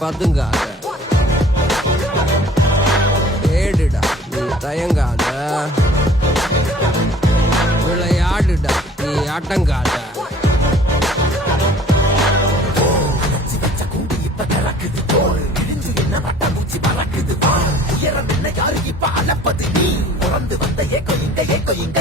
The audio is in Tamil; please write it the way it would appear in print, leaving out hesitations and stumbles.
பதுங்காத, ஏடுடா நீ தயங்காத, விளையாடுடா நீ அடங்காத. யாரு இப்ப அளப்பது நீ பிறந்து வந்த ஏக்கோ இங்க